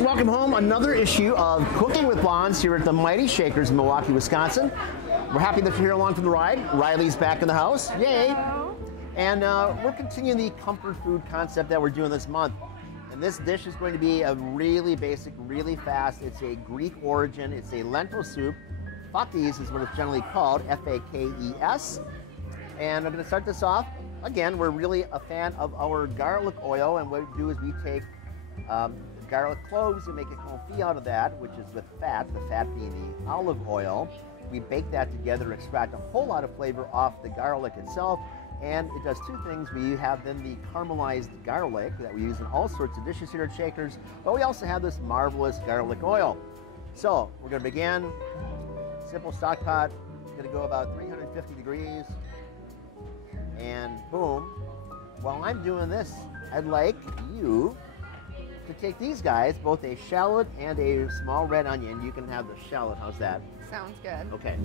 folks, welcome home. Another issue of Cooking with Bonds here at the Mighty Shakers in Milwaukee, Wisconsin. We're happy that you're here along for the ride. Riley's back in the house. Yay! Hello. And we're continuing the comfort food concept that we're doing this month. And this dish is going to be a really basic, really fast. It's a Greek origin. It's a lentil soup. Fakis is what it's generally called, F-A-K-E-S. And I'm going to start this off. Again, we're really a fan of our garlic oil, and what we do is we take garlic cloves and make a confit out of that, which is with fat, the fat being the olive oil. We bake that together, extract a whole lot of flavor off the garlic itself, and it does two things. We have then the caramelized garlic that we use in all sorts of dishes here at Shakers, but we also have this marvelous garlic oil. So we're going to begin. Simple stock pot. It's going to go about 350 degrees, and boom. While I'm doing this, I'd like you to take these guys, both a shallot and a small red onion. You can have the shallot. How's that? Sounds good. Okay.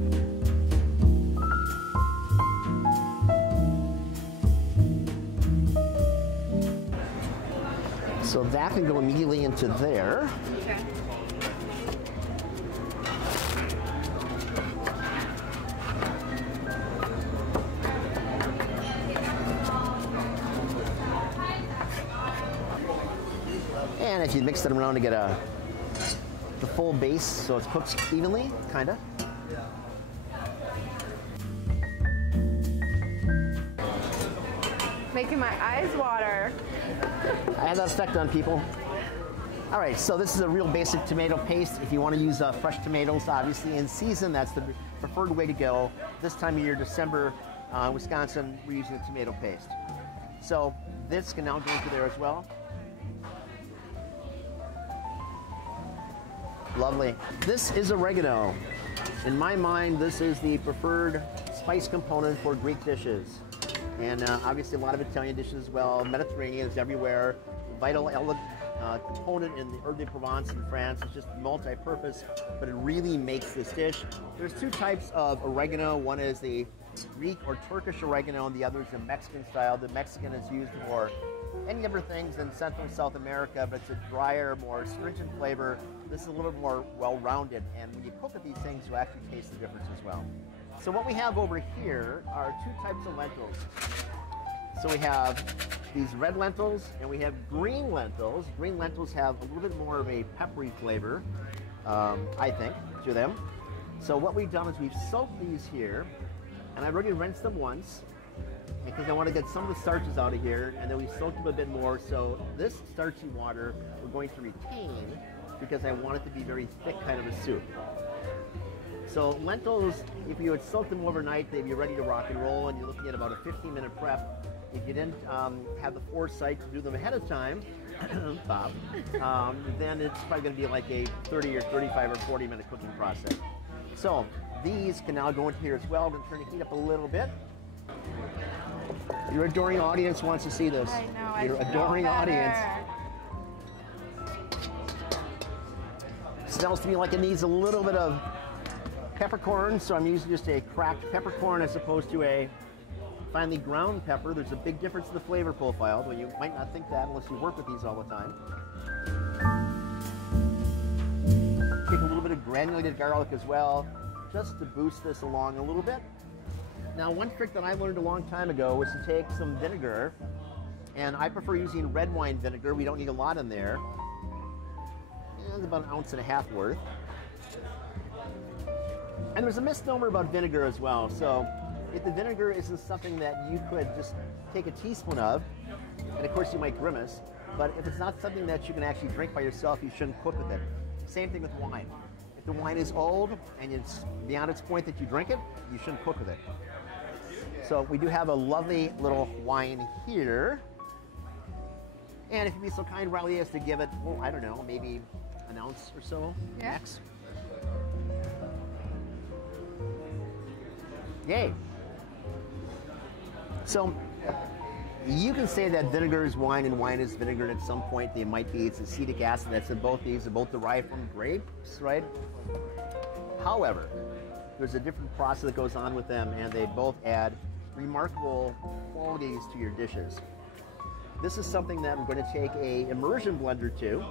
So that can go immediately into there. Okay. And if you mix it around to get the full base so it's cooked evenly, kind of. Making my eyes water. I had that effect on people. All right, so this is a real basic tomato paste. If you want to use fresh tomatoes, obviously in season, that's the preferred way to go. This time of year, December, Wisconsin, we're using a tomato paste. So this can now go into there as well. Lovely. This is oregano. In my mind, this is the preferred spice component for Greek dishes. And obviously a lot of Italian dishes as well. Mediterranean is everywhere. Vital component in the Herbe de Provence in France. It's just multi-purpose, but it really makes this dish. There's two types of oregano. One is the Greek or Turkish oregano, and the other is the Mexican style. The Mexican is used for any number of things in Central and South America, but it's a drier, more astringent flavor. This is a little bit more well-rounded, and when you cook at these things, you'll actually taste the difference as well. So what we have over here are two types of lentils. So we have these red lentils, and we have green lentils. Green lentils have a little bit more of a peppery flavor, I think, to them. So what we've done is we've soaked these here, and I've already rinsed them once, because I want to get some of the starches out of here, and then we soaked them a bit more. So this starchy water we're going to retain because I want it to be very thick kind of a soup. So lentils, if you had soaked them overnight, they'd be ready to rock and roll, and you're looking at about a 15-minute prep. If you didn't have the foresight to do them ahead of time, Bob, then it's probably going to be like a 30 or 35 or 40-minute cooking process. So these can now go into here as well. I'm going to turn the heat up a little bit. Your adoring audience wants to see this. I know. Your adoring audience. Smells to me like it needs a little bit of peppercorn, so I'm using just a cracked peppercorn as opposed to a finely ground pepper. There's a big difference in the flavor profile, though you might not think that unless you work with these all the time. Take a little bit of granulated garlic as well, just to boost this along a little bit. Now, one trick that I learned a long time ago was to take some vinegar, and I prefer using red wine vinegar. We don't need a lot in there. It's about 1.5 ounces worth. And there's a misnomer about vinegar as well. So if the vinegar isn't something that you could just take a teaspoon of, and of course you might grimace, but if it's not something that you can actually drink by yourself, you shouldn't cook with it. Same thing with wine. If the wine is old and it's beyond its point that you drink it, you shouldn't cook with it. So we do have a lovely little wine here. And if you'd be so kind, Riley, as to give it, well, I don't know, maybe an ounce or so max. Yay. So you can say that vinegar is wine and wine is vinegar, and at some point they might be. It's acetic acid that's in both these. They're both derived from grapes, right? However, there's a different process that goes on with them, and they both add remarkable qualities to your dishes. This is something that I'm going to take a immersion blender to,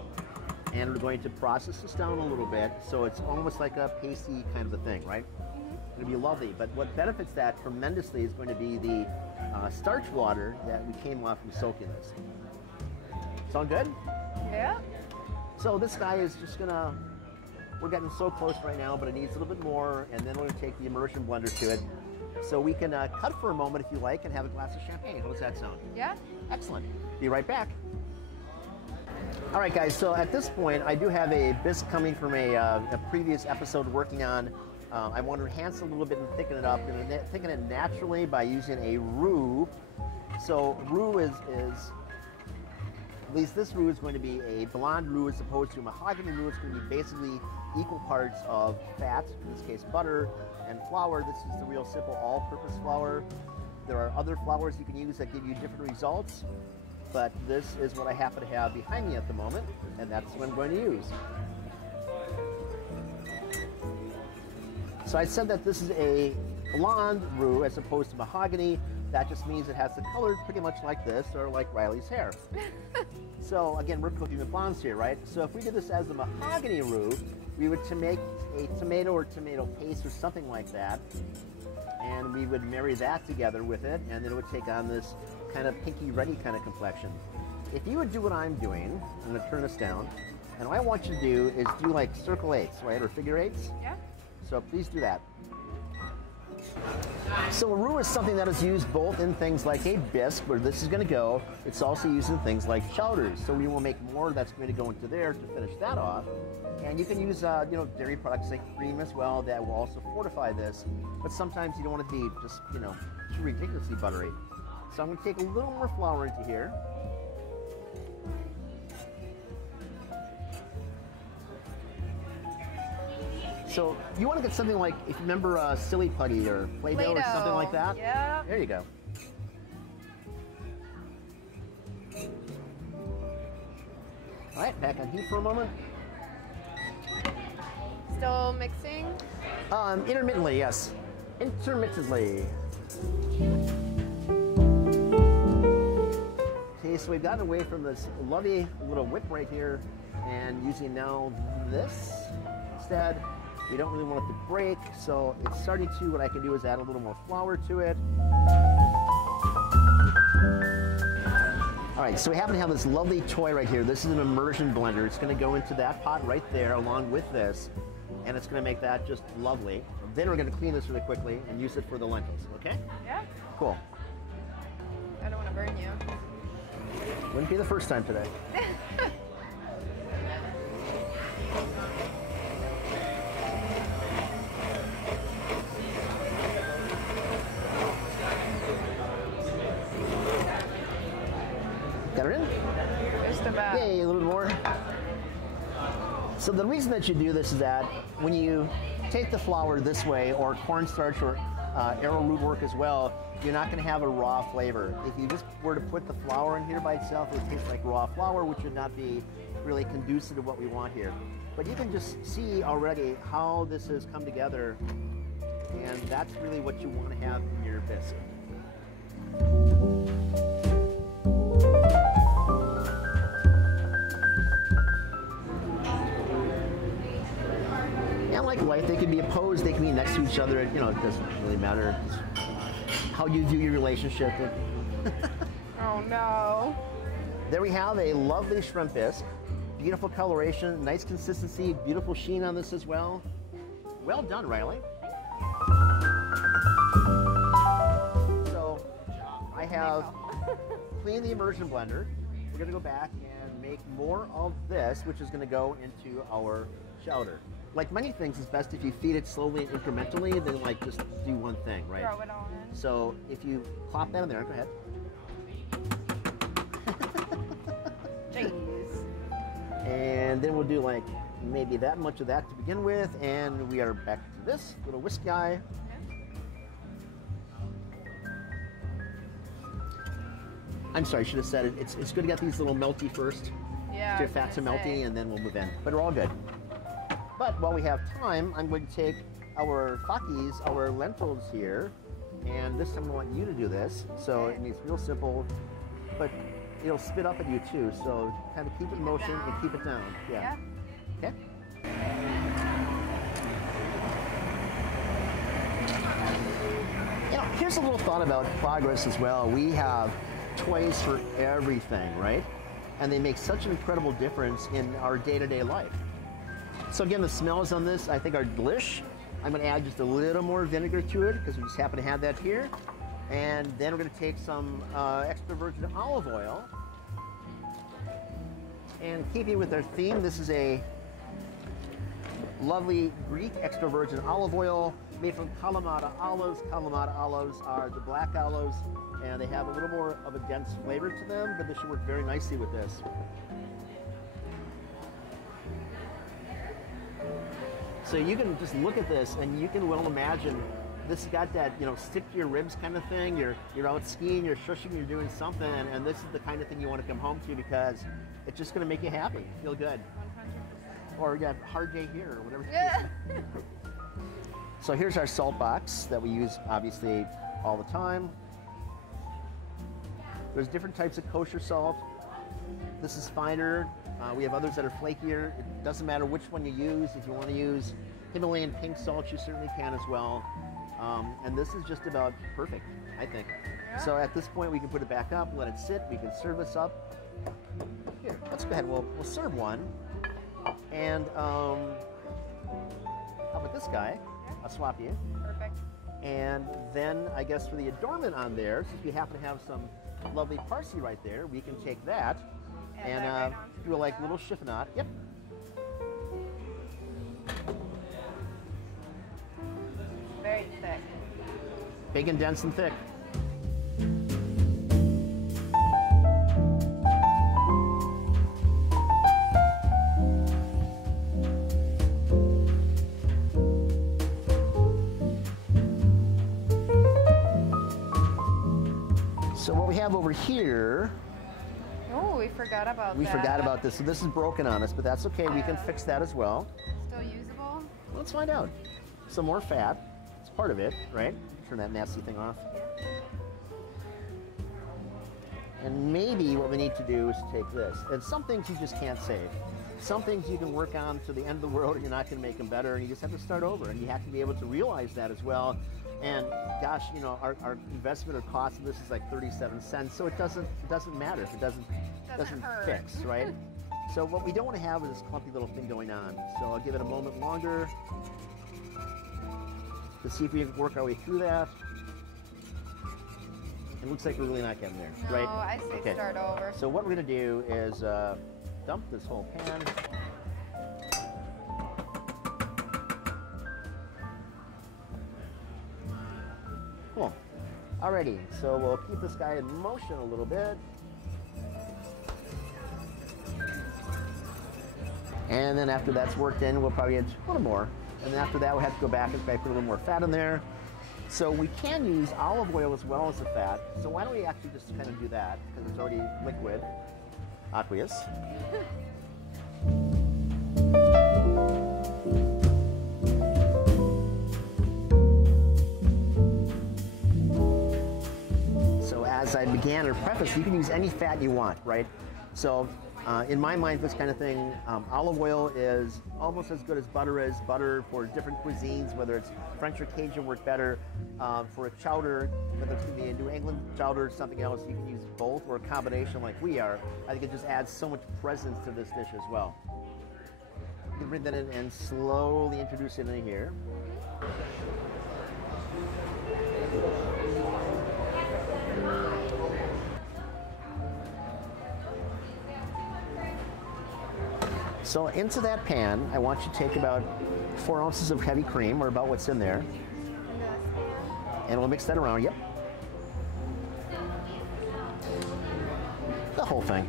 And we're going to process this down a little bit, so it's almost like a pasty kind of a thing, right? It's going to be lovely. But what benefits that tremendously is going to be the starch water that we came off from soaking this. Sound good? Yeah. So this guy is just gonna, we're getting so close right now, but it needs a little bit more, and then we're gonna take the immersion blender to it. So we can cut for a moment if you like and have a glass of champagne. How does that sound? Yeah. Excellent. Be right back. All right, guys, so at this point, I do have a bisque coming from a previous episode working on. I want to enhance it a little bit and thicken it up. I'm going to thicken it naturally by using a roux. So roux is, at least this roux is going to be a blonde roux as opposed to a mahogany roux. It's going to be basically equal parts of fat, in this case butter, and flour. This is the real simple all-purpose flour. There are other flours you can use that give you different results, but this is what I happen to have behind me at the moment, and that's what I'm going to use. So I said that this is a blonde roux as opposed to mahogany. That just means it has the color pretty much like this, or like Riley's hair. So again, we're cooking with blondes here, right? So if we did this as a mahogany roux, we would make a tomato or tomato paste or something like that, and we would marry that together with it, and then it would take on this kind of pinky reddy kind of complexion. If you would do what I'm doing, I'm going to turn this down, and what I want you to do is do like circle eights, right, or figure eights. Yeah. So please do that. So a roux is something that is used both in things like a bisque, where this is going to go. It's also used in things like chowders. So we will make more that's going to go into there to finish that off. And you can use, dairy products like cream as well that will also fortify this. But sometimes you don't want to be just, too ridiculously buttery. So I'm going to take a little more flour into here. So you want to get something like, if you remember Silly Putty or Play-Doh or something like that. Yeah. There you go. All right, back on heat for a moment. Still mixing? Intermittently, yes. Intermittently. Okay, so we've gotten away from this lovely little whip right here and using now this instead. We don't really want it to break, so it's starting to, what I can do is add a little more flour to it. All right, so we happen to have this lovely toy right here. This is an immersion blender. It's going to go into that pot right there along with this, and it's going to make that just lovely. Then we're going to clean this really quickly and use it for the lentils, okay? Yeah. Cool. I don't want to burn you. Wouldn't be the first time today. Got it in? Just about. Yay, a little bit more. So the reason that you do this is that when you take the flour this way, or cornstarch or arrowroot work as well, you're not going to have a raw flavor. If you just were to put the flour in here by itself, it would taste like raw flour, which would not be really conducive to what we want here. But you can just see already how this has come together, and that's really what you want to have in your bisque. And like life, they can be opposed, they can be next to each other. It doesn't really matter how you view your relationship. Oh no. There we have a lovely shrimp bisque. Beautiful coloration, nice consistency, beautiful sheen on this as well. Well done, Riley. So I have cleaned the immersion blender. We're going to go back and make more of this, which is going to go into our chowder. Like many things, it's best if you feed it slowly and incrementally than like just do one thing, right? Throw it all in. So if you plop that in there, go ahead. Jeez. And then we'll do like maybe that much of that to begin with, and we are back to this little whisk guy. I'm sorry, I should have said it. It's good to get these little melty first. Yeah. Get fats and melty, and then we'll move in. But we're all good. But while we have time, I'm going to take our fakis, our lentils here, and this time I want you to do this. So it's real simple, but it'll spit up at you too. So kind of keep it in motion and keep it down. Yeah. Okay. You know, here's a little thought about progress as well. We have toys for everything, right? And they make such an incredible difference in our day-to-day life. So again, the smells on this I think are delish. I'm going to add just a little more vinegar to it because we just happen to have that here. And then we're going to take some extra virgin olive oil. And keeping with our theme, this is a lovely Greek extra virgin olive oil made from Kalamata olives. Kalamata olives are the black olives, and they have a little more of a dense flavor to them, but this should work very nicely with this. So you can just look at this and you can well imagine this has got that, you know, stick to your ribs kind of thing. You're out skiing, you're shushing, you're doing something, and this is the kind of thing you want to come home to because it's just going to make you happy, feel good. 100%. Or you have a hard day here or whatever. Yeah. So here's our salt box that we use obviously all the time. There's different types of kosher salt. This is finer. We have others that are flakier. It doesn't matter which one you use. If you want to use Himalayan pink salt, you certainly can as well. And this is just about perfect, I think. Yeah. So at this point, we can put it back up, let it sit. We can serve this up. Here, let's go ahead. We'll serve one. And how about this guy? I'll swap you. Perfect. And then I guess for the adornment on there, since we happen to have some lovely parsley right there, we can take that and right do a like little chiffonade. Yep. Very thick. Big and dense and thick. So what we have over here, Oh, we forgot about that. we forgot about this. So this is broken on us, but that's okay. We can fix that as well. Still usable? Let's find out. Some more fat. It's part of it, right? Turn that nasty thing off. And maybe what we need to do is take this. And some things you just can't save. Some things you can work on to the end of the world and you're not going to make them better, and you just have to start over. And you have to be able to realize that as well. And gosh, you know, our investment or cost of this is like 37 cents, so it doesn't matter if it doesn't hurt. fix, right? So what we don't want to have is this clumpy little thing going on. So I'll give it a moment longer to see if we can work our way through that. It looks like we're really not getting there, No, right? I say start over. So what we're going to do is dump this whole pan. Cool. Alrighty, so we'll keep this guy in motion a little bit. And then after that's worked in, we'll probably add a little more. And then after that, we'll have to go back and probably put a little more fat in there. So we can use olive oil as well as the fat. So why don't we actually just kind of do that, because it's already liquid, aqueous. So as I began or preface, you can use any fat you want, right? So in my mind, this kind of thing, olive oil is almost as good as butter is. Butter for different cuisines, whether it's French or Cajun, work better. For a chowder, whether it's going to be a New England chowder or something else, you can use both or a combination like we are. I think it just adds so much presence to this dish as well. You can bring that in and slowly introduce it in here. So into that pan, I want you to take about 4 ounces of heavy cream, or about what's in there. And we'll mix that around, yep. The whole thing.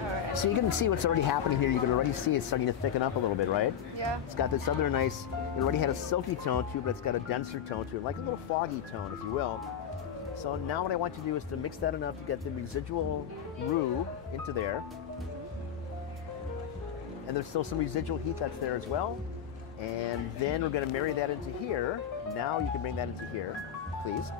Alright. So you can see what's already happening here. You can already see it's starting to thicken up a little bit, right? Yeah. It's got this other nice, it already had a silky tone to it, but it's got a denser tone to it, like a little foggy tone, if you will. So now what I want you to do is to mix that enough to get the residual roux into there. And there's still some residual heat that's there as well. And then we're going to marry that into here. Now you can bring that into here, please.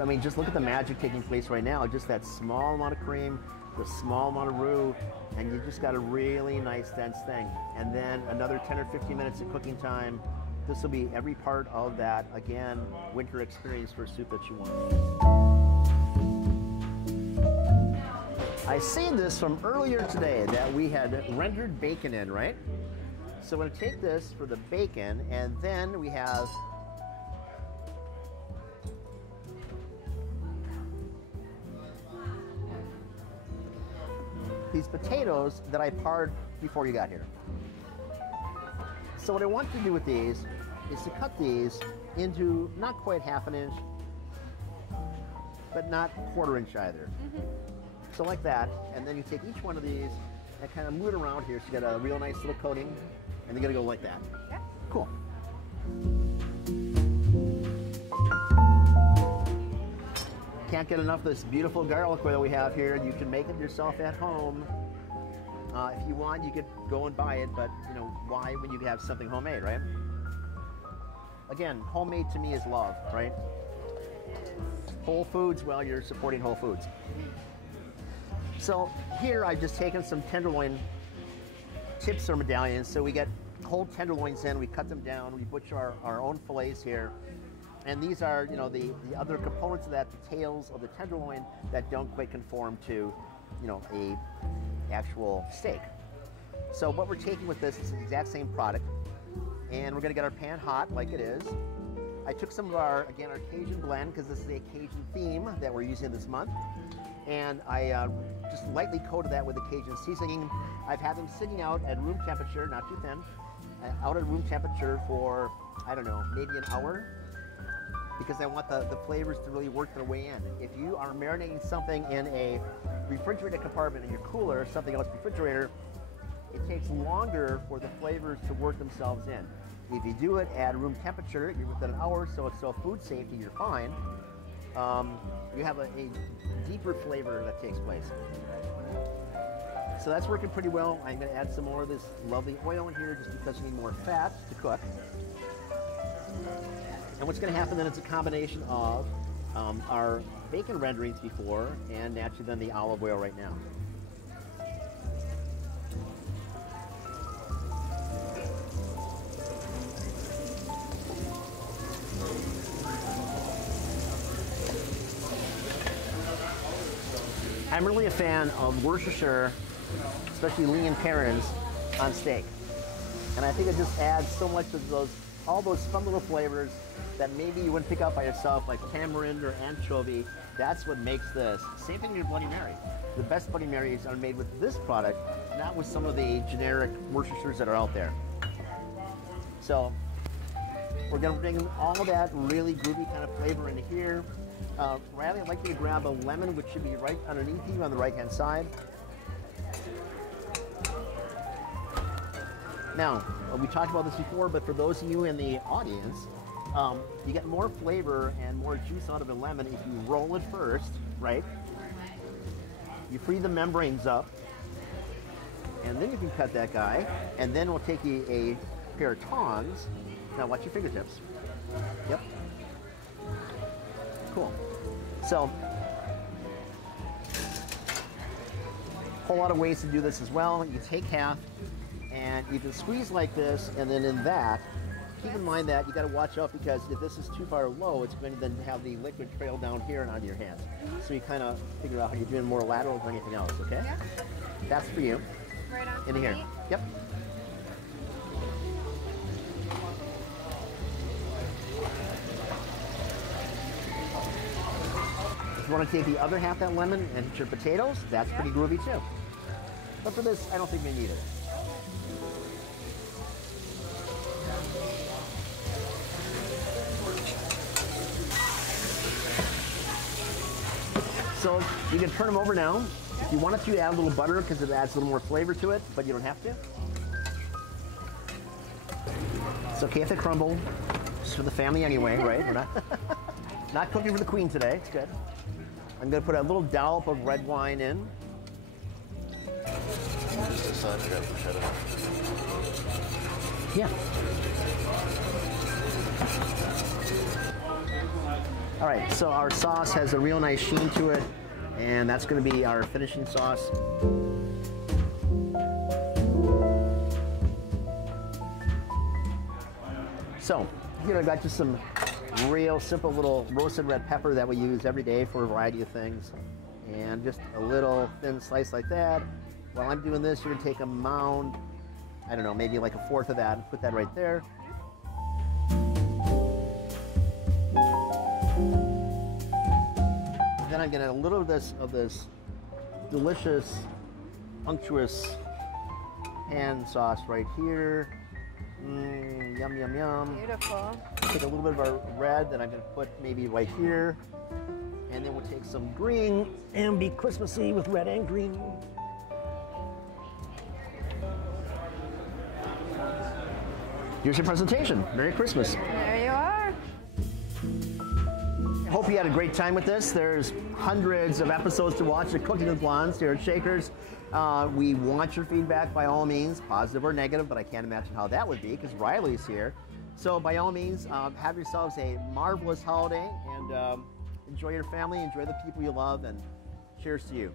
I mean, just look at the magic taking place right now. Just that small amount of cream, the small amount of roux, and you just got a really nice dense thing. And then another 10 or 15 minutes of cooking time. This will be every part of that, again, winter experience for soup that you want. I saved this from earlier today that we had rendered bacon in, right? So I'm going to take this for the bacon, and then we have these potatoes that I pared before you got here. So what I want to do with these is to cut these into not quite half an inch, but not quarter-inch either. So like that, and then you take each one of these and kind of move it around here so you get a real nice little coating, and they're gonna go like that. Yeah. Cool. Can't get enough of this beautiful garlic oil we have here. You can make it yourself at home. If you want, you could go and buy it, but you know, why when you have something homemade, right? Again, homemade to me is love, right? Whole Foods, well, you're supporting Whole Foods. So here I've just taken some tenderloin tips or medallions. So we get whole tenderloins in, we cut them down, we butcher our own fillets here. And these are, you know, the other components of that, the tails of the tenderloin that don't quite conform to, you know, a actual steak. So what we're taking with this is the exact same product, and we're gonna get our pan hot like it is. I took some of our Cajun blend, because this is a Cajun theme that we're using this month. And I just lightly coated that with the Cajun seasoning. I've had them sitting out at room temperature, not too thin, out at room temperature for, I don't know, maybe an hour, because I want the flavors to really work their way in. If you are marinating something in a refrigerated compartment in your cooler, something else refrigerator, it takes longer for the flavors to work themselves in. If you do it at room temperature, you're within an hour, so it's still food safety, you're fine. You have a deeper flavor that takes place. So that's working pretty well. I'm going to add some more of this lovely oil in here just because you need more fat to cook. And what's going to happen then is a combination of our bacon renderings before and naturally then the olive oil right now. I'm really a fan of Worcestershire, especially lean parents, on steak. And I think it just adds so much of all those fun little flavors that maybe you wouldn't pick up by yourself, like tamarind or anchovy. That's what makes this. Same thing with your Bloody Mary. The best Bloody Marys are made with this product, not with some of the generic Worcestershires that are out there. So we're gonna bring all of that really groovy kind of flavor into here. Riley, I'd like you to grab a lemon, which should be right underneath you on the right-hand side. Now, we talked about this before, but for those of you in the audience, you get more flavor and more juice out of a lemon if you roll it first, right? You free the membranes up, and then you can cut that guy, and then we'll take you a pair of tongs. Now watch your fingertips. Yep. Cool. So, a whole lot of ways to do this as well. You take half, and you can squeeze like this, and then in that, keep in mind that you got to watch out, because if this is too far low, it's going to then have the liquid trail down here and onto your hands. So you kind of figure out how you're doing more lateral than anything else, okay? Yeah. That's for you. Right on. Into here. Yep. If you want to take the other half of that lemon and hit your potatoes, that's pretty groovy too. But for this, I don't think we need it. So you can turn them over now. If you wanted to, add a little butter because it adds a little more flavor to it, but you don't have to. It's okay if they crumble. It's for the family anyway, right? We're not cooking for the queen today. It's good. I'm going to put a little dollop of red wine in. Just decided I got to shut it off. Yeah. All right, so our sauce has a real nice sheen to it, and that's going to be our finishing sauce. So here I got just some real simple little roasted red pepper that we use every day for a variety of things, and just a little thin slice like that. While I'm doing this, you're going to take a mound, I don't know, maybe like a fourth of that, and put that right there. Then I'm getting a little of this delicious, unctuous pan sauce right here. Yum, yum, yum. Beautiful. Take a little bit of our red that I'm going to put maybe right here. And then we'll take some green and be Christmassy with red and green. Here's your presentation. Merry Christmas. There you are. Hope you had a great time with this. There's hundreds of episodes to watch of Cooking with Blondes here at Shakers. We want your feedback by all means, positive or negative, but I can't imagine how that would be because Riley's here. So by all means, have yourselves a marvelous holiday and enjoy your family, enjoy the people you love, and cheers to you.